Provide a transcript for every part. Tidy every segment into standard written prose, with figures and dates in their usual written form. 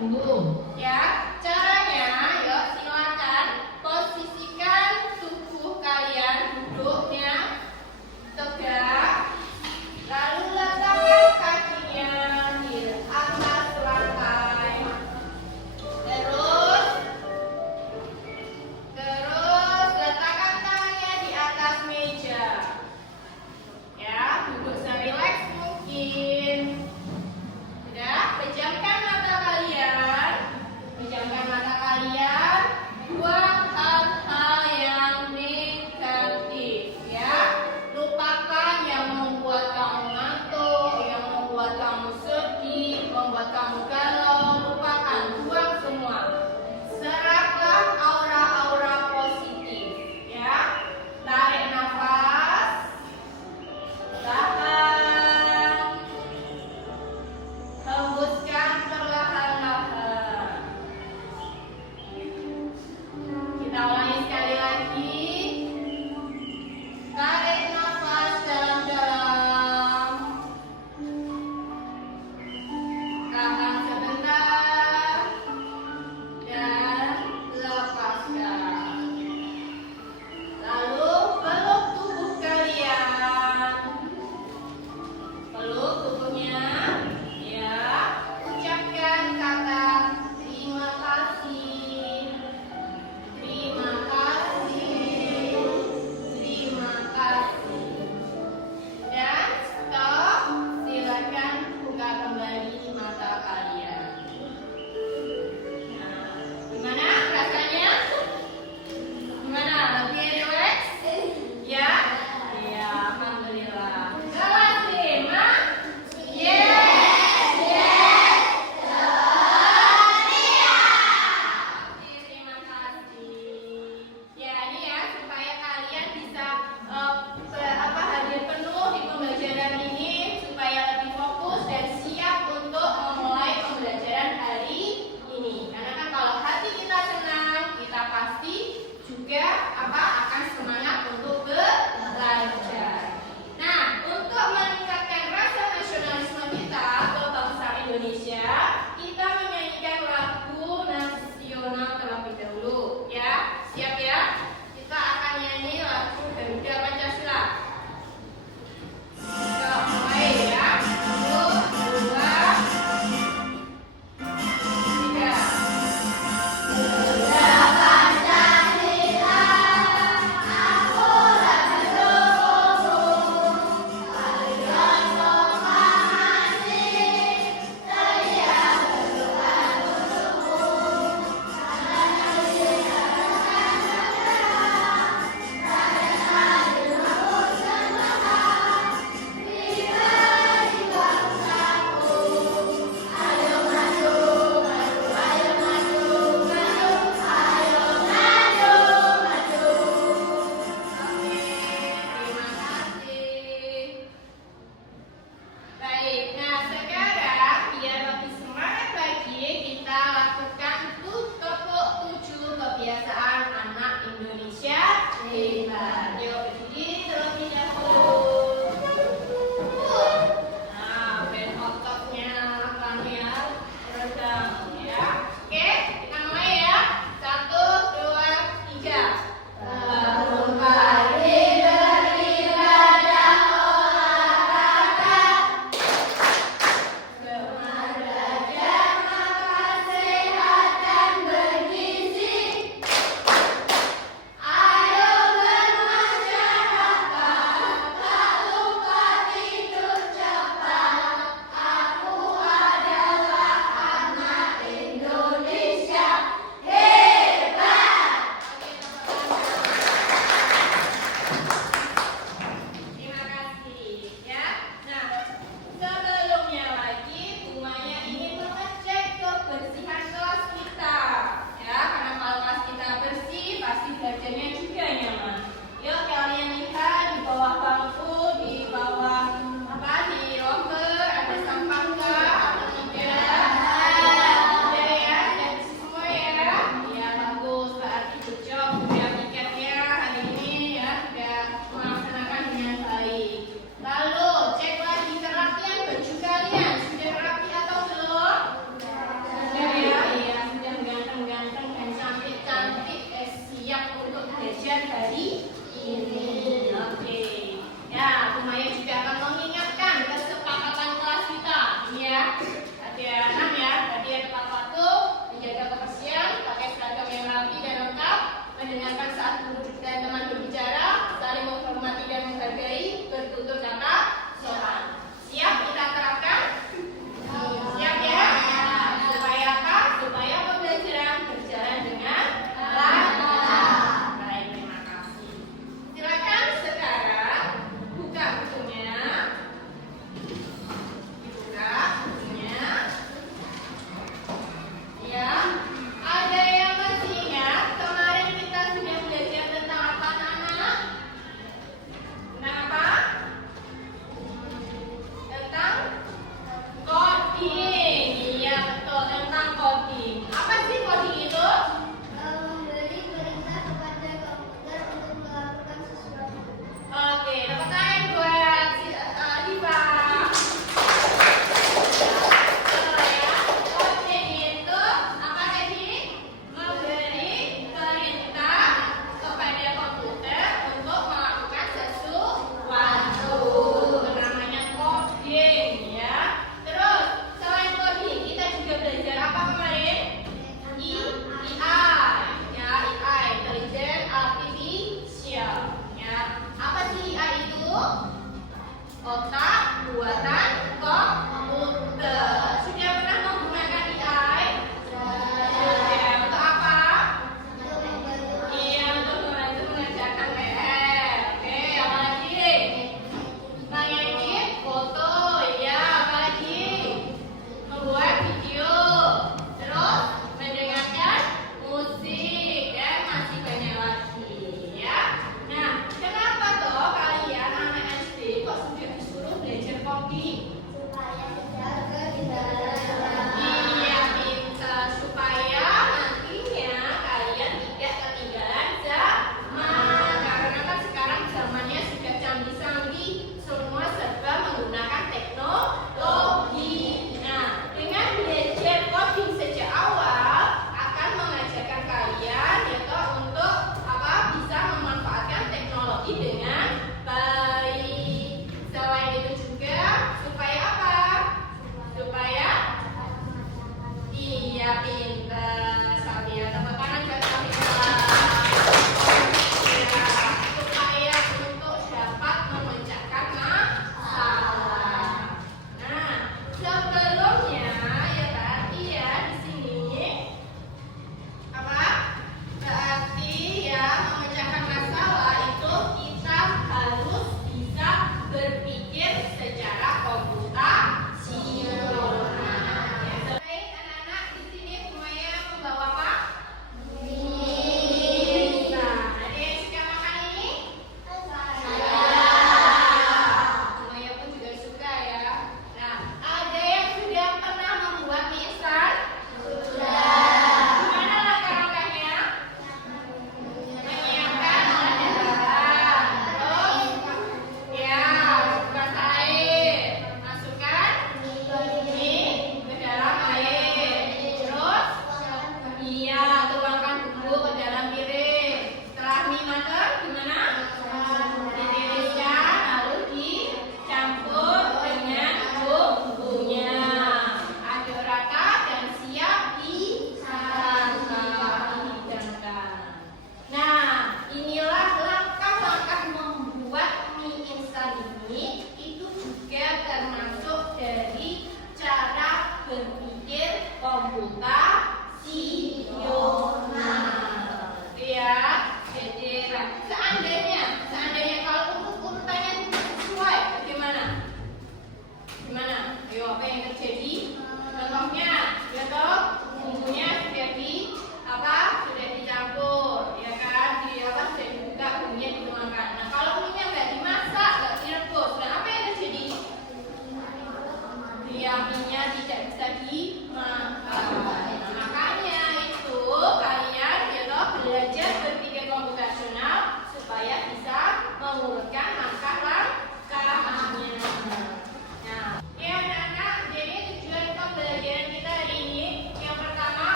dulu. Ya, caranya, yuk silakan posisikan tubuh kalian duduknya tegak, lalu letakkan kakinya di atas lantai. Terus letakkan tangannya di atas meja. Ya, duduk serileks mungkin. Sudah, pejamkan mata kalian. Pejamkan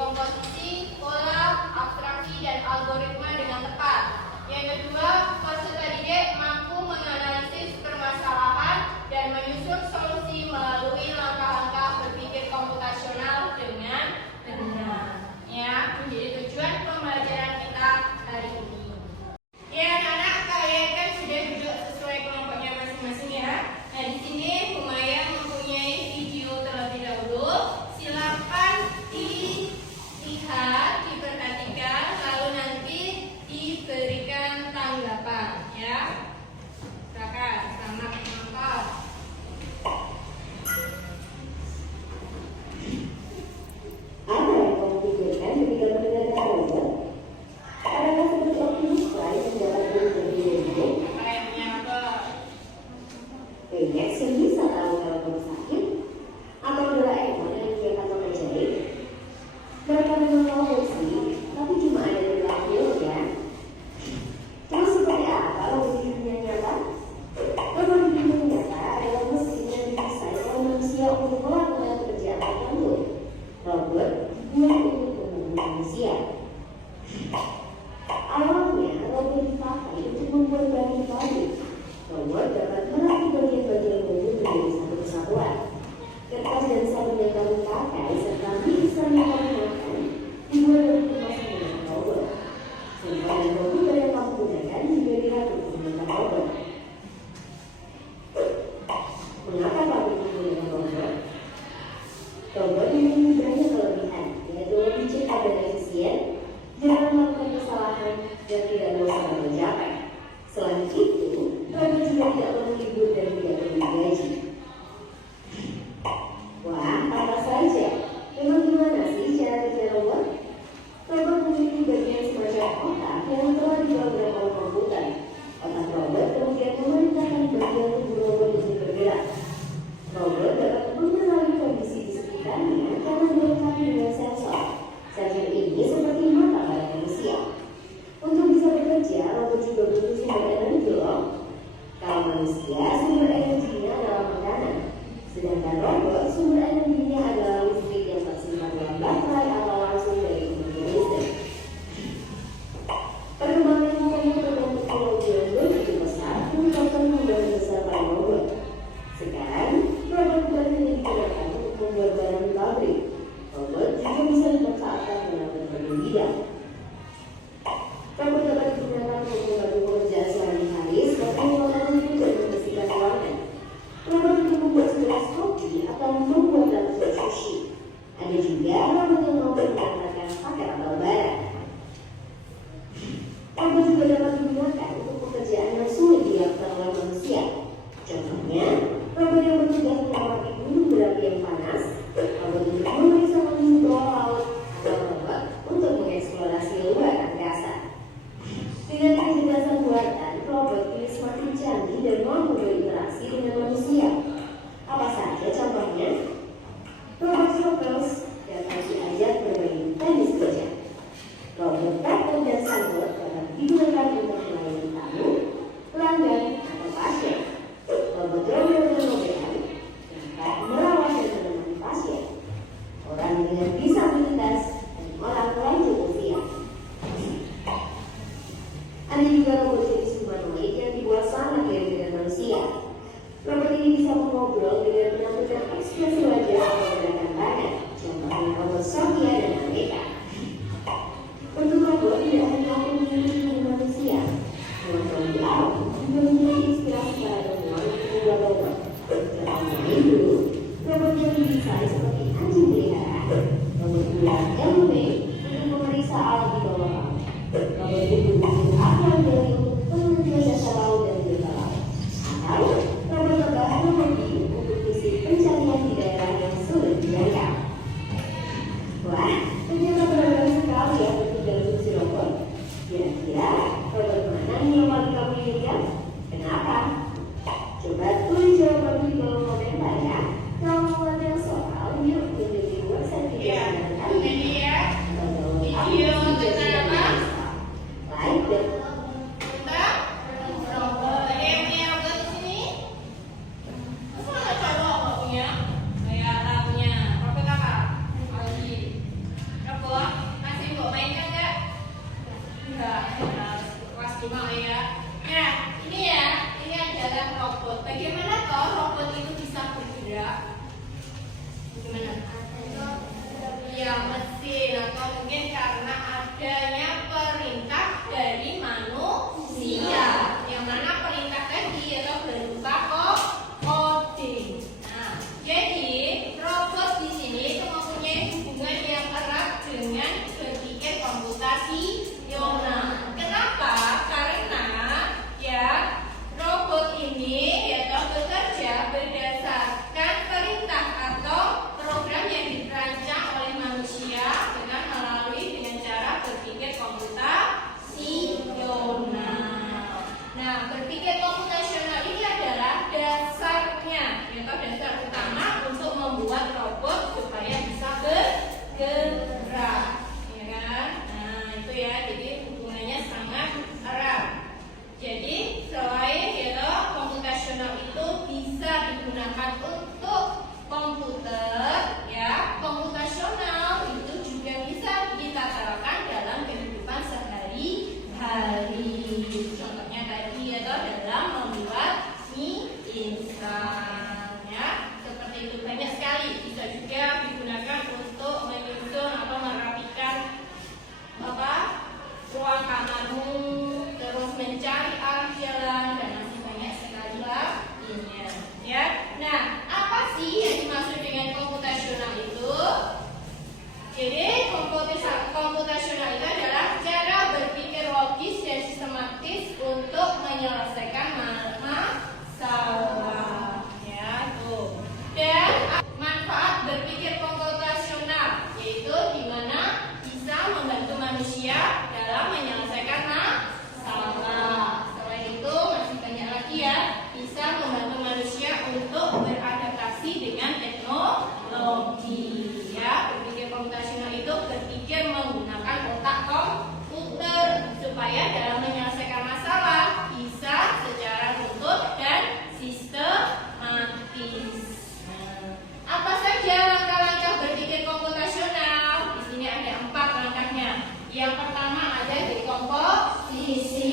komposisi, pola, abstraksi, dan algoritma dengan tepat. Yang kedua, peserta didik mampu menganalisis permasalahan dan menyusun solusi melalui langkah-langkah berpikir komputasional dengan benar. Ya, menjadi tujuan pembelajaran kita hari ini. Ya, anak-anak, kalian kan sudah duduk sesuai kelompoknya masing-masing ya. Nah, di sini Bu Maya mempunyai video terlebih dahulu. Silakan dilihat, diperhatikan, lalu nanti diberikan tanggapan ya. Silakan, selamat menonton. Apa yang kamu pikirkan ketika mendengarkan robot? Adakah seperti Optimus Prime yang dapat berubah menjadi Phoenix yang bisa tahu kalau kamu sakit? Atau Doraemon yang menyediakan token jahit? Mereka memang robot sih, tapi cuma ada di dalam film ya. Terus seperti apa robot di dunia nyata? Robot di dunia nyata adalah mesin yang didesain oleh manusia untuk melakukan pekerjaan tertentu. Robot bukan untuk membantu manusia. Awalnya robot dipakai untuk membuat bahan di pabrik. Robot dapat merakit bagian-bagian mobil menjadi satu kesatuan. Kertas dan sabun yang kamu pakai serta mixer yang kamu makan dibuat dari kemasan dengan robot. Handphone dan komputer yang kamu gunakan juga dirakit menggunakan robot. Mengapa pabrik menggunakan robot? Robot memiliki banyak kelebihan, yaitu lebih cepat dan efisien, jarang melakukan kesalahan, dan tidak bosan mencapai. Selain itu, robot juga tidak perlu libur dan tidak perlu digaji. Wah, apa saja? Memang gimana sih cara kerja robot? Robot memiliki bagian semacam otak yang telah diprogram oleh komputer. Otak robot kemudian memerintahkan bagian tubuh robot untuk bergerak. Robot dapat mengenali kondisi di sekitarnya karena dilengkapi dengan sensor. Sensor ini seperti mata pada manusia. Untuk bisa bekerja, robot juga butuh sumber energi loh. Kalau manusia, sumber energinya adalah makanan. Sedangkan robot, sumber energinya adalah listrik yang tersimpan dalam baterai atau langsung dari energi listrik. Perkembangan komputer dan teknologi yang begitu besar menyebabkan modal besar pada robot. Sekarang, robot bukan hanya digunakan untuk membuat barang di pabrik. Robot juga bisa dimanfaatkan dalam berbagai bidang. Robot dapat digunakan untuk membantu pekerjaan sehari-hari seperti memotong kulit dan membersihkan ruangan. Robot untuk membuat segelas kopi atau membuat bakso sushi. Ada juga robot yang mampu mengantarkan paket atau barang. Robot juga dapat digunakan untuk pekerjaan yang sulit dilakukan oleh manusia. Contohnya, robot yang bertugas melewati gunung berapi yang panas, robot untuk memeriksa kondisi bawah laut, atau robot untuk mengeksplorasi luar angkasa. Dengan kecerdasan buatan, robot kini semakin canggih dan mampu berinteraksi dengan manusia. Apa saja contohnya? Robot Socrates dapat diajak bermain tenis meja. Robot Tato dan Sambot dapat digunakan untuk melayani tamu, pelanggan, atau pasien. Robot Romeo dan Robean dapat merawat dan menemani pasien, orang dengan disabilitas, dan orang lanjut usia. Ada juga robot jenis humanoid yang dibuat sangat mirip dengan manusia. Robot ini bisa mengobrol dengan menampilkan ekspresi wajah atau gerakan tangan. Contohnya robot Sophia dan Aleka. Bentuk robot tidak hanya mampu memiliki tubuh manusia. Teman-teman di alam juga memiliki inspirasi para ilmuwan untuk membuat robot. Contohnya itu, robot yang didesain seperti anjing peliharaan, robot ular Elme untuk memeriksa alat di bawah laut, robot bubur Aquamarine untuk penelitian dasar laut dan biota laut, atau robot terbang Robobi untuk contoh dasar utama untuk membuat robot supaya bisa bergerak, ya kan? Nah, itu ya, jadi hubungannya sangat erat. Jadi selain komputasional itu bisa digunakan untuk komputer, ya, komputasional itu juga bisa kita terapkan dalam kehidupan sehari-hari. Contohnya tadi dalam membuat mie instan, ya, seperti itu banyak sekali. Bisa juga digunakan untuk menyusun atau merapikan ruang kamarmu, terus mencari arah jalan, dan masih banyak sekali lainnya, ya. Nah, apa sih yang dimaksud dengan komputasional itu? Jadi komputasional itu adalah cara berpikir logis dan sistematis untuk menyelesaikan masalah, ya, tuh. Dan manfaat berpikir komputasional yaitu di mana bisa membantu manusia dalam menyelesaikan masalah. Selain itu masih banyak lagi, ya, bisa membantu manusia untuk beradaptasi dengan teknologi, ya. Berpikir komputasional itu berpikir menggunakan otak komputer supaya dalam menyelesaikan masalah bisa secara runtut dan sistematis. Apa saja langkah-langkah berpikir komputasional? Di sini ada 4 langkahnya. Yang pertama ada dekomposisi,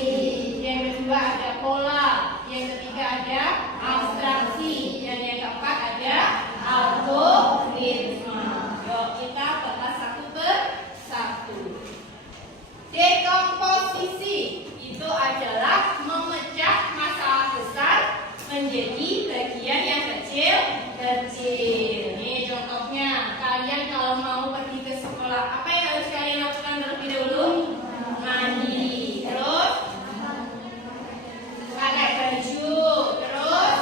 yang kedua ada pola, yang ketiga ada abstraksi, dan yang keempat ada algoritma. Yuk kita bahas satu persatu. Dekomposisi itu adalah memecah masalah besar menjadi bagian yang kecil-kecil. Ini contohnya, kalian kalau mau pergi ke sekolah, apa yang harus kalian lakukan terlebih dahulu? Mandi, terus pakai baju, terus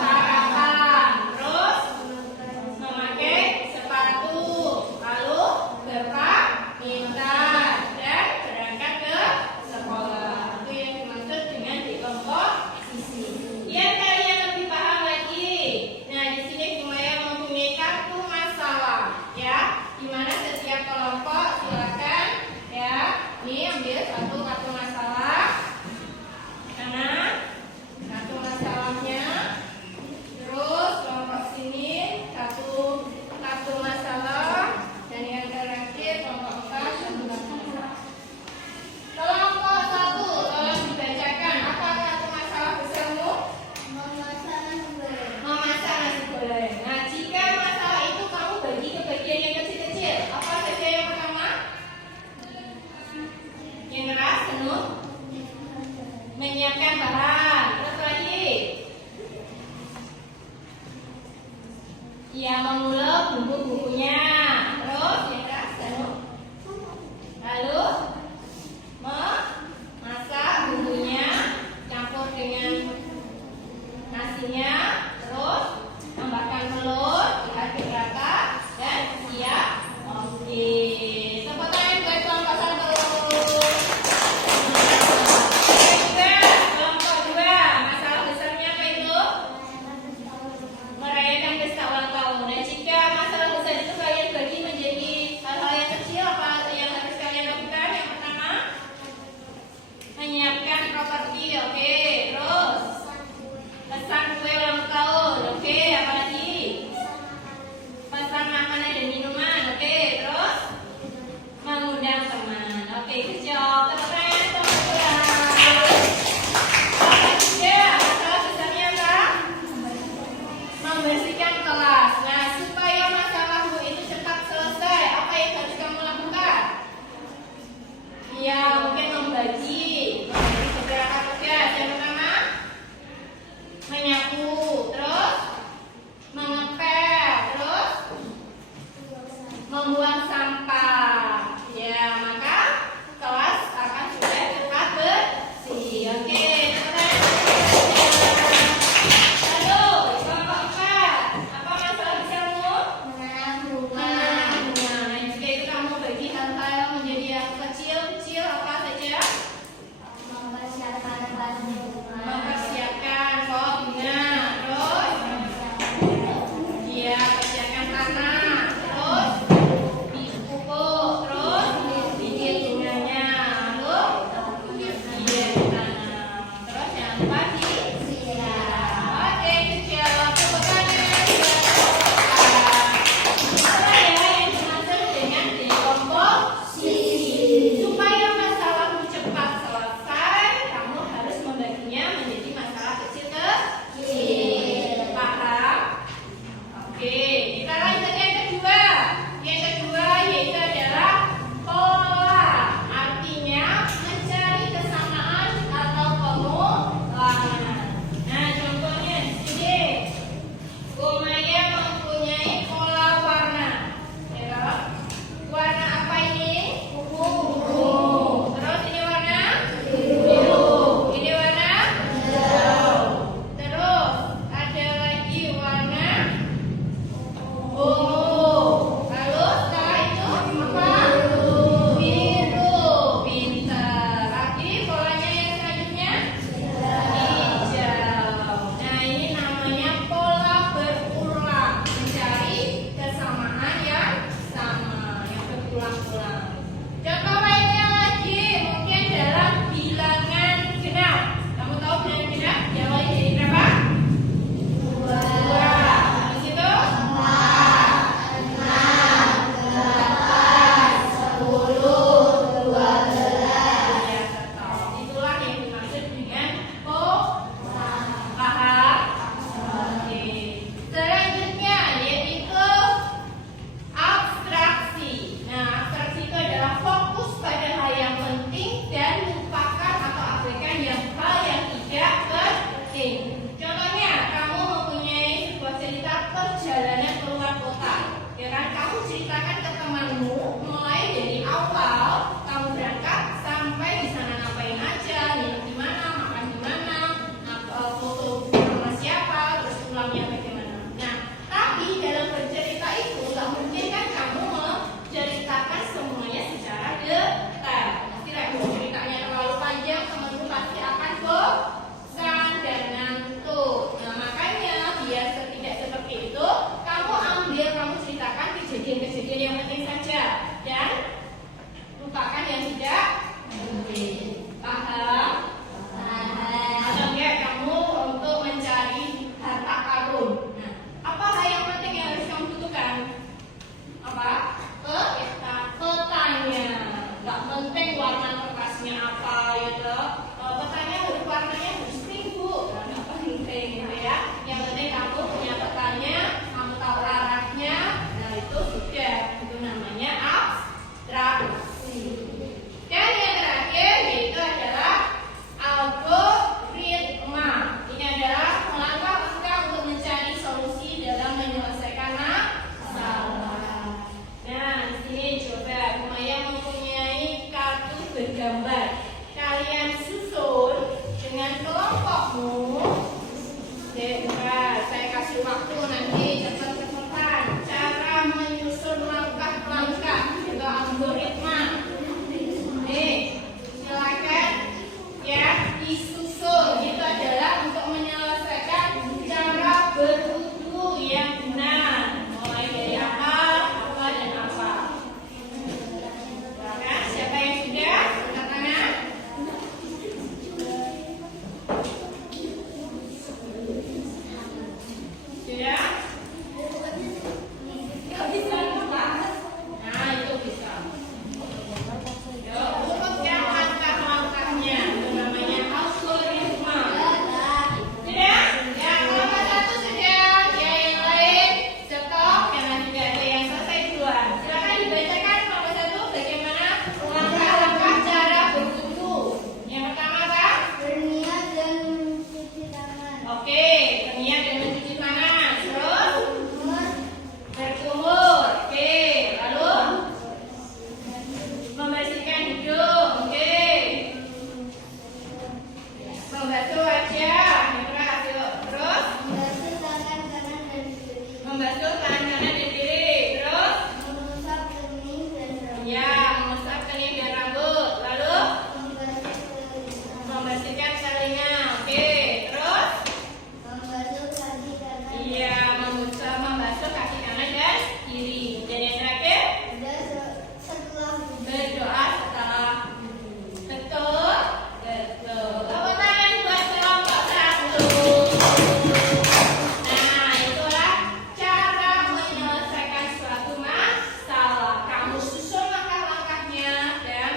sarapan, terus memakai sepatu, lalu berpamitan dan berangkat ke sekolah. Itu yang dimaksud dengan dekomposisi. Biar kalian lebih paham lagi. Nah, di sini Kumaya mempunyai kartu masalah, ya, di mana setiap kelompok silakan, ya, ini ambil satu kartu masalah. Karena kartu masalahnya, terus kelompok sini satu kartu masalah, dan yang terakhir kelompok 4 satu kartu masalah. Kelompok 1, tolong dibacakan apa kartu masalah besarmu? Memasak nasi goreng. Nah, jika masalah itu kamu bagi ke bagian yang kecil-kecil, apa saja yang pertama? Yang keras, penuh, menyiapkan bahan. Terus lagi, ya, mengulek bumbu-bumbunya. Terus yang keras, penuh. Lalu memasak bumbunya, campur dengan nasinya, terus tambahkan telur, diaduk rata, dan siap. Oke, tepuk tangan buat kelompok 1. Kelompok 2, masalah besarnya apa itu? Merayakan pesta ulang tahun. Dan jika masalah besar itu kalian bagi menjadi hal-hal yang kecil, apa yang harus kalian lakukan? Yang pertama, menyiapkan properti. Oke, terus pesan kue ulang waktu nanti cepat-cepatan. Cara menyusun langkah-langkah itu algoritma. Nih, silakan ya disusun. Itu adalah untuk menyelesaikan cara berwudu yang benar. Mulai dari apa dan apa. Silakan, siapa yang sudah angkat tangan? Sudah? Nggak bisa lupa. Nah, itu bisa. Yuk, urut ya langkah-langkahnya. Itu namanya algoritma. Sudah? Ya, langkah satu sudah. Ya, yang lain stop. Karena tidak ada yang selesai duluan. Silakan dibacakan langkah satu bagaimana langkah-langkah cara berwudu. Yang pertama apa? Berniat dan mencuci tangan. Oke, berniat dan mencuci tangan. Terus Berkumur, berkumur. Oke, lalu membersihkan hidung. Oke, membasuh wajah. Keras, yuk. Terus membasuh tangan kanan dan kiri, membasuh tangan kanan dan kiri. Terus mengusap kening dan rambut, ya, mengusap kening dan rambut. Lalu membasuh telinga, membersihkan telinga. Oke, terus membasuh kaki kanan. iya, membasuh kaki kanan dan kiri. Dan yang terakhir Setelah berdoa setelah betul. Tepuk tangan buat kelompok satu. Nah, itulah cara menyelesaikan suatu masalah. Kamu susun langkah-langkahnya dan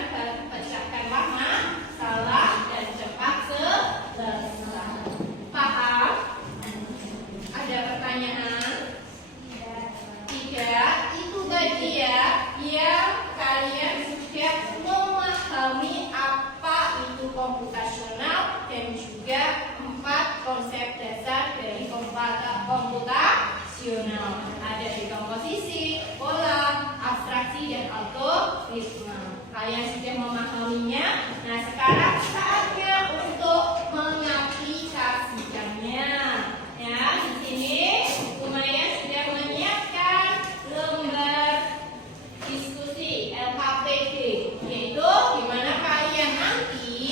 pecahkanlah masalah dan cepat selesai. Paham? Ada pertanyaan? Tidak, itu tadi ya yang kalian sudah memahami apa itu komputasional dan juga 4 konsep dasar dari komputasional. Ada dekomposisi, pola, abstraksi, dan algoritma. Kalian sudah memahaminya. Nah, sekarang saatnya untuk mengaplikasikannya. Ya, di sini Umaya sudah menyiapkan lembar diskusi LKPD, yaitu di mana kalian nanti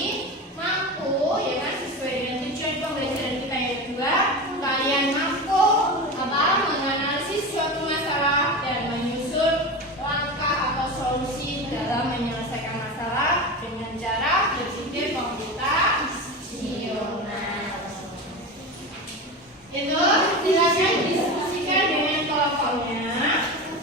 mampu, ya kan, sesuai dengan tujuan pembelajaran kita yang kedua, kalian mampu menganalisis suatu masalah dan menyusun langkah atau solusi dalam menyelesaikan masalah dengan cara berpikir komputasional. Itu silakan diskusikan dengan kelompoknya.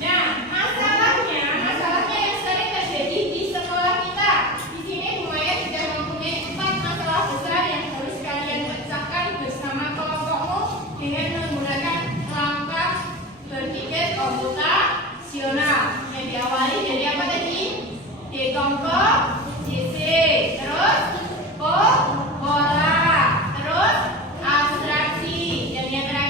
Nah, masalahnya yang sering terjadi di sekolah kita. Di sini Umaya juga mempunyai 4 masalah besar yang harus kalian pecahkan bersama kelompokmu dengan menggunakan langkah berpikir komputasional. Yang diawali dari apa tadi? Dekomposisi, terus pola, terus abstraksi, dan yang terakhir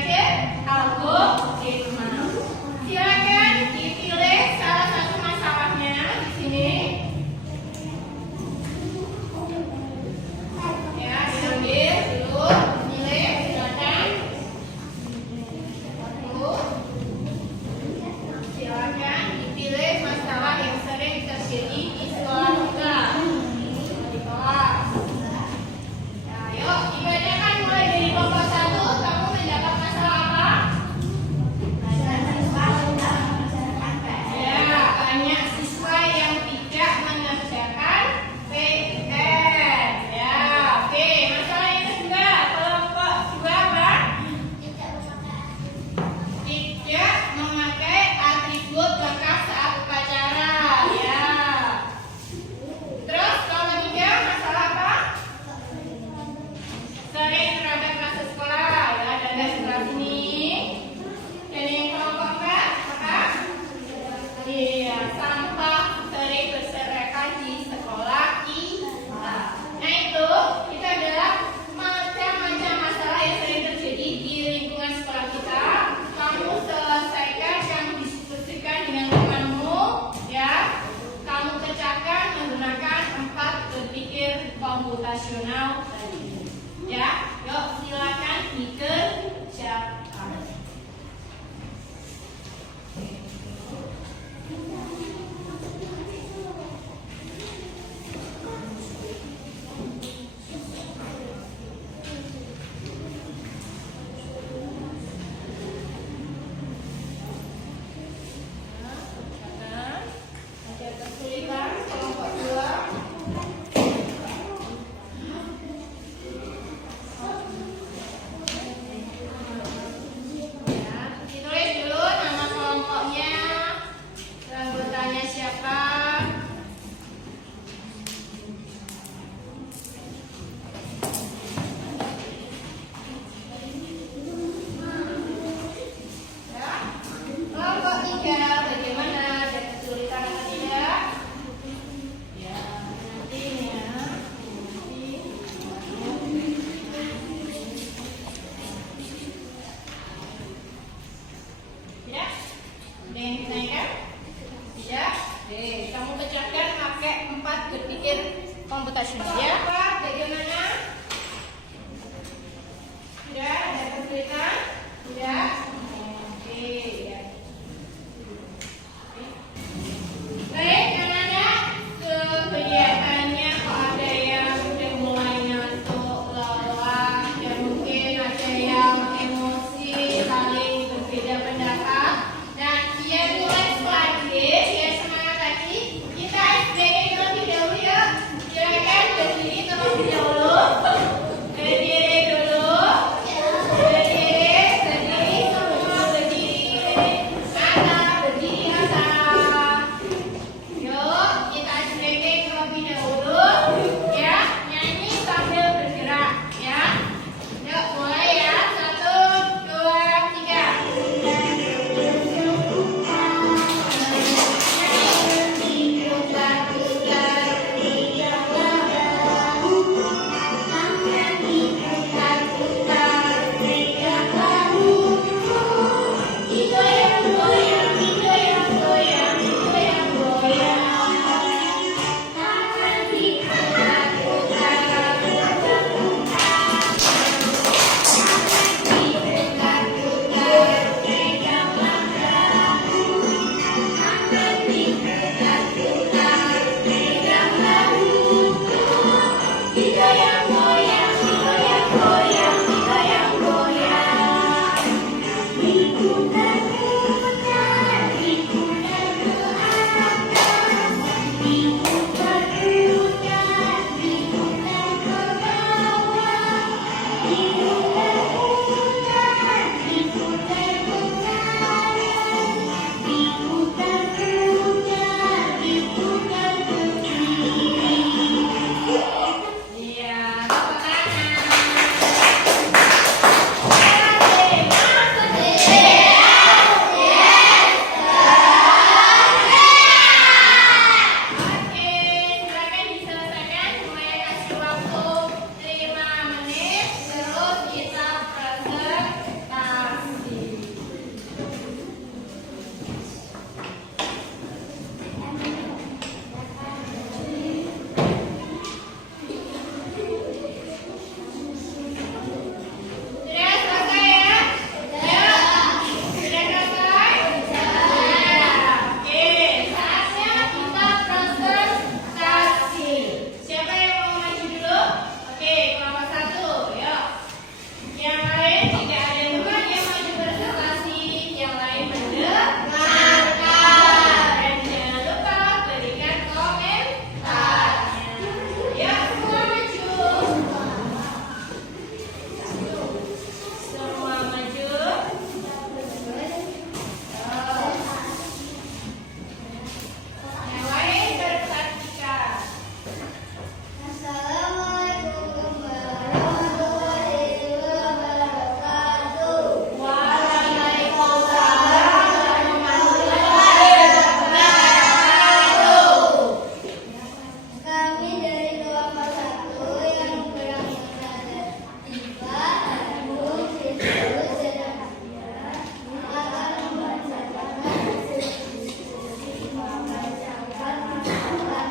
Ya, Pak, bagaimana? Sudah ada kesulitan? Sudah? Oke, ya. Baik, anak-anak, kelihatannya kok ada yang udah mulai ngantuk, lelah, dan mungkin ada yang emosi, saling berbeda pendapat. Nah, biar mulai lagi, biar semangat lagi, kita SBG terlebih dahulu ya. Silakan berdiri terlebih dahulu. Berdiri dulu. Berdiri, berdiri semua berdiri. Mata berdiri mata. Yuk, kita SBG terlebih dahulu. Ya, nyanyi sambil bergerak. Ya. Yuk, mulai ya. 1, 2, 3. Iya, tepuk Oke, silakan diselesaikan. Saya kasih waktu 5 menit, terus kita presentasi. Sudah selesai ya? Ya. Sudah selesai? Oke, saatnya kita presentasi. Siapa yang mau maju dulu? Oke, kelompok 1, yuk. Yang lain tidak ada yang duluan yang maju presentasi. Yang lain mendengarkan. Dan jangan lupa berikan komentarnya. Ya, semua maju. Semua maju. Yang lain berperhatikan. Assalamualaikum warahmatullahi wabarakatuh. Waalaikumsalam warahmatullahi wabarakatuh. Kami dari kelompok 1 yang kurang mengajar tiba Agung Kristus dan akan membacakan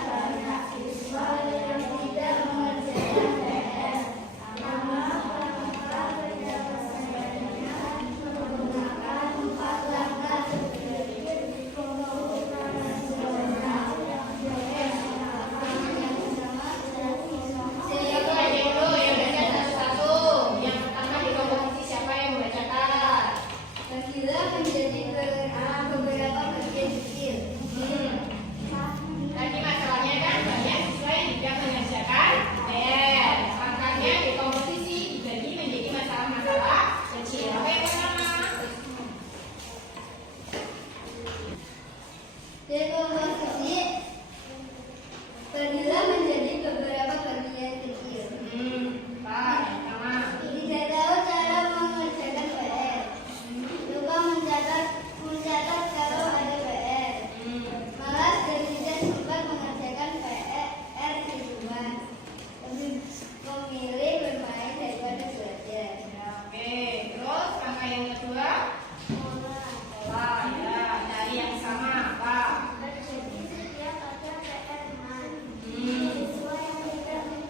karena siswa yang tidak mengerjakan PR. Maka penyelesaiannya menggunakan 4 langkah Siapa aja dulu yang baca satu-satu. Yang pertama di kompetisi siapa yang membacakan? Terkira menjadi beberapa bagian kecil. Tadi masalahnya kan banyak siswa yang tidak mengerjakan PR. Makanya di kompetisi dibagi menjadi masalah-masalah kecil. Apa yang pertama? Dari komposisi terkira menjadi beberapa bagian kecil. Pak, yang pertama. Tidak tahu cara mengerjakan PR. Lupa mencatat kalau ada PR. Malas dan tidak sempat mengerjakan PR di rumah. Lebih memilih bermain daripada belajar. Oke, terus angka yang kedua. Pola, ya, dari yang sama, apa? Jadi setiap ada PR. Hmm. Siswa yang tidak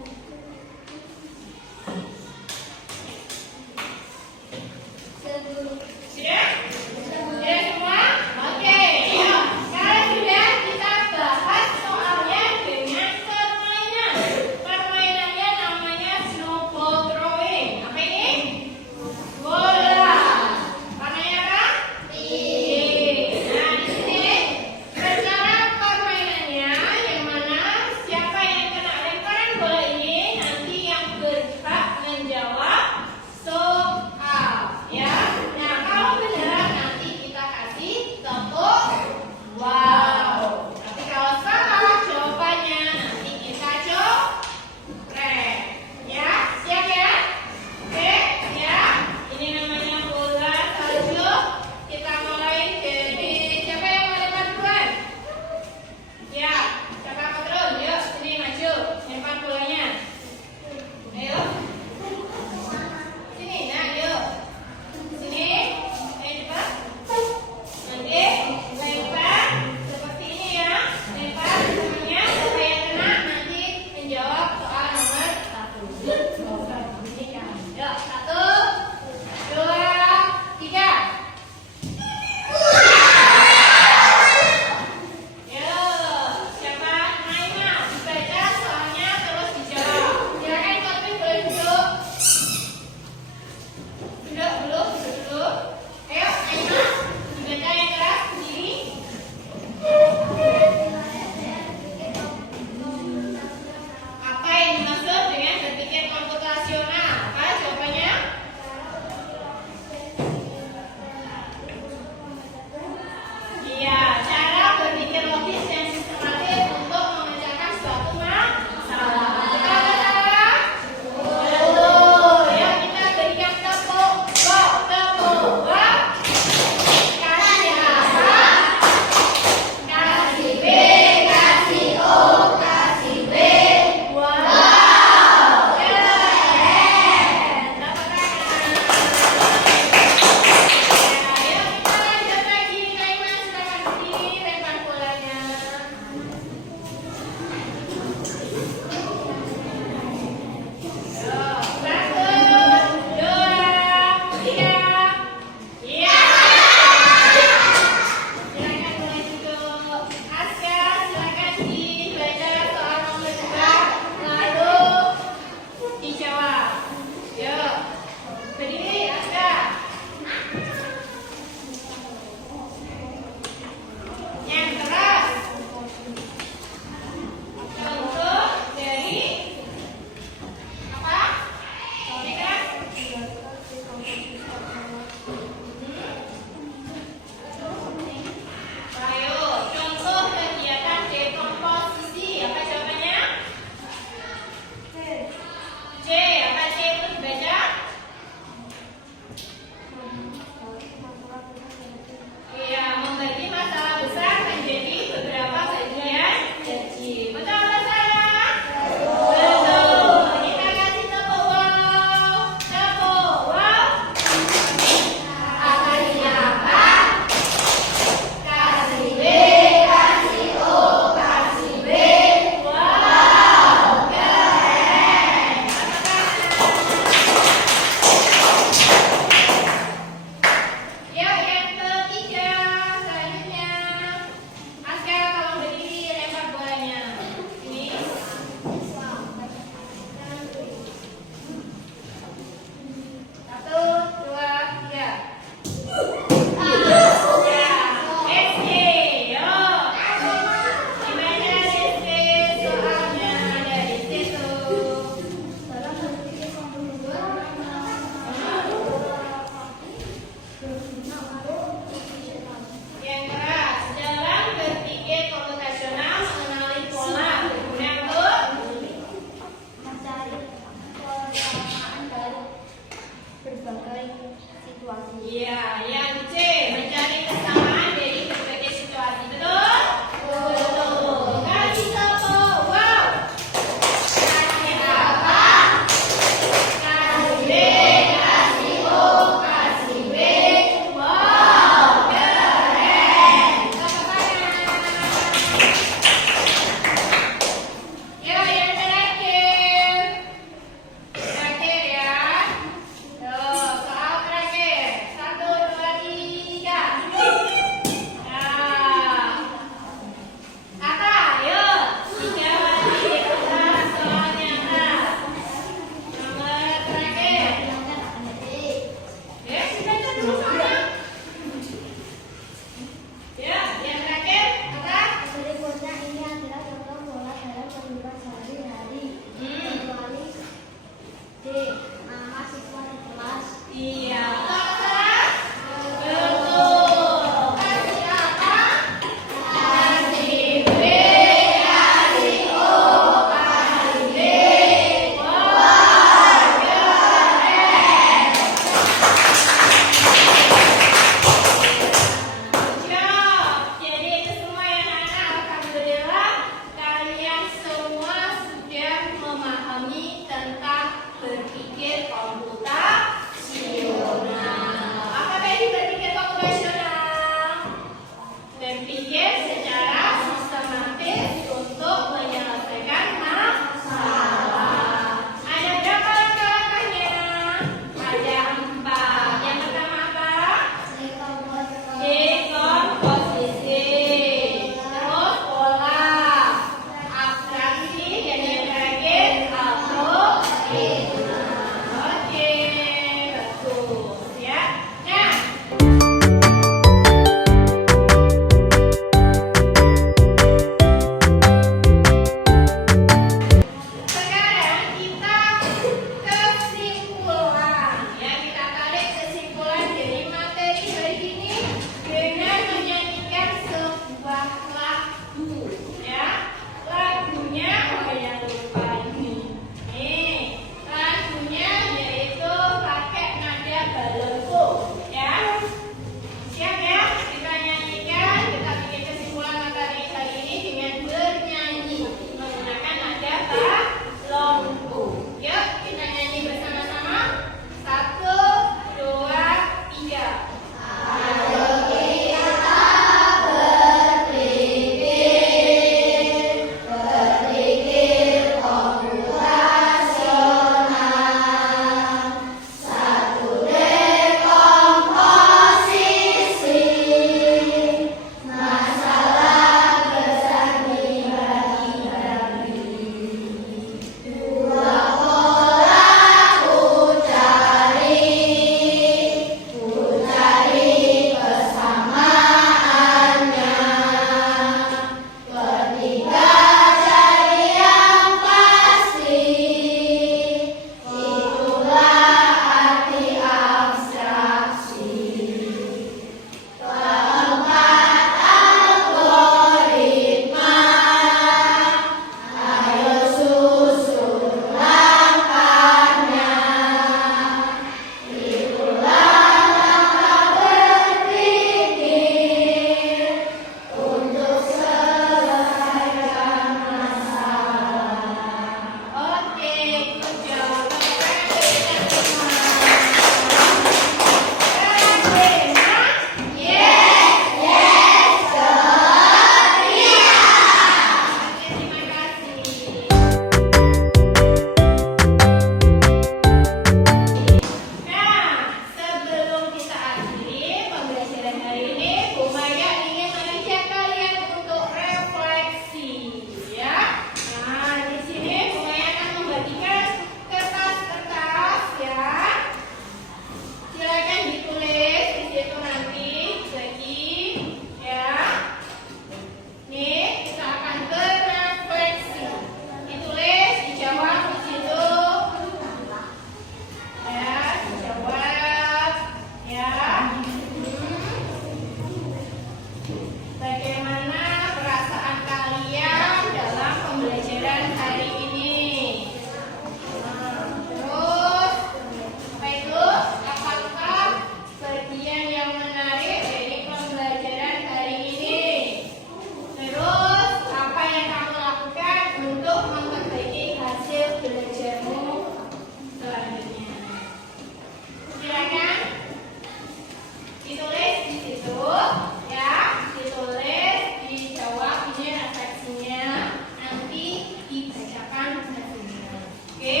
dibacakan satunya. Oke?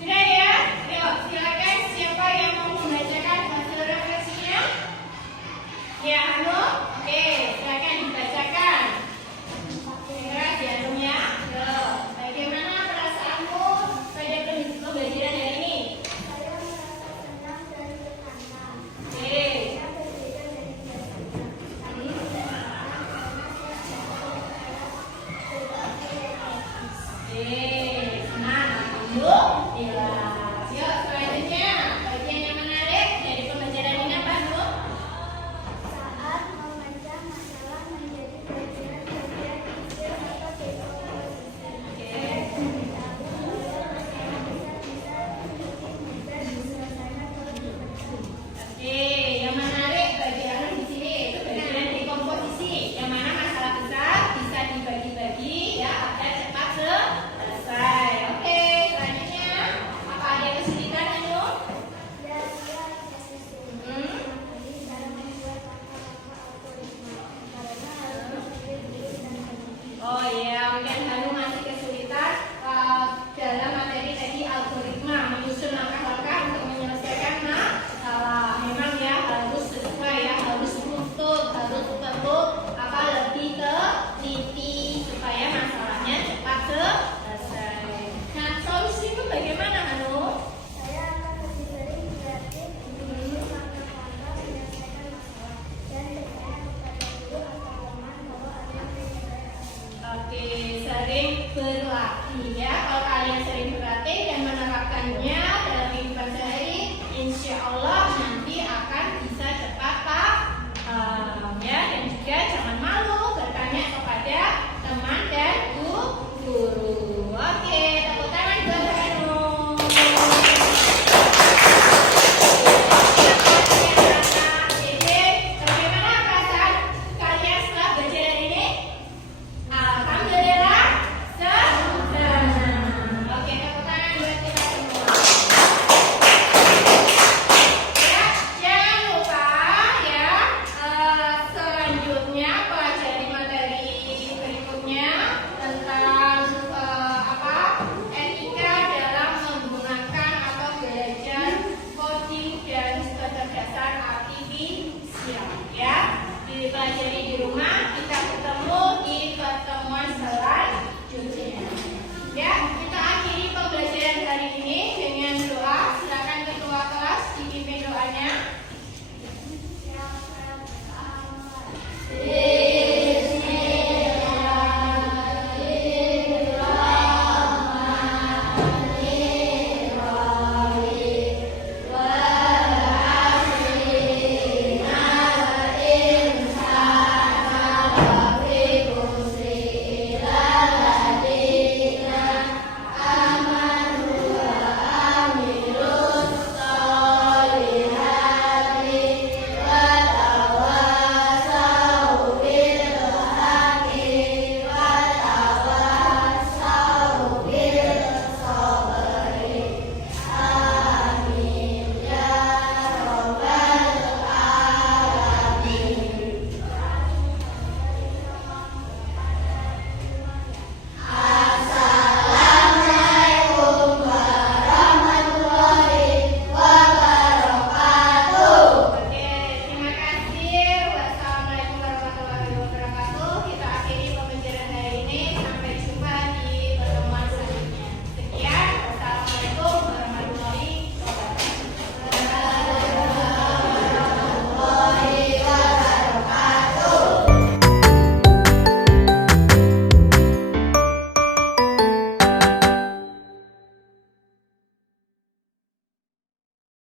Sudah ya? Yuk, silakan siapa yang mau membacakan hasil refleksinya? Ya, Anu? Oke, silakan dibacakan. Segera di Anu ya. Yuk, bagaimana perasaanmu pada pembelajaran hari ini? Saya merasa senang dan tertantang. Oke. Saya berbeda dari biasanya. Kami tidak senang karena saya berbagai Oke, senang. Yuk, Ila.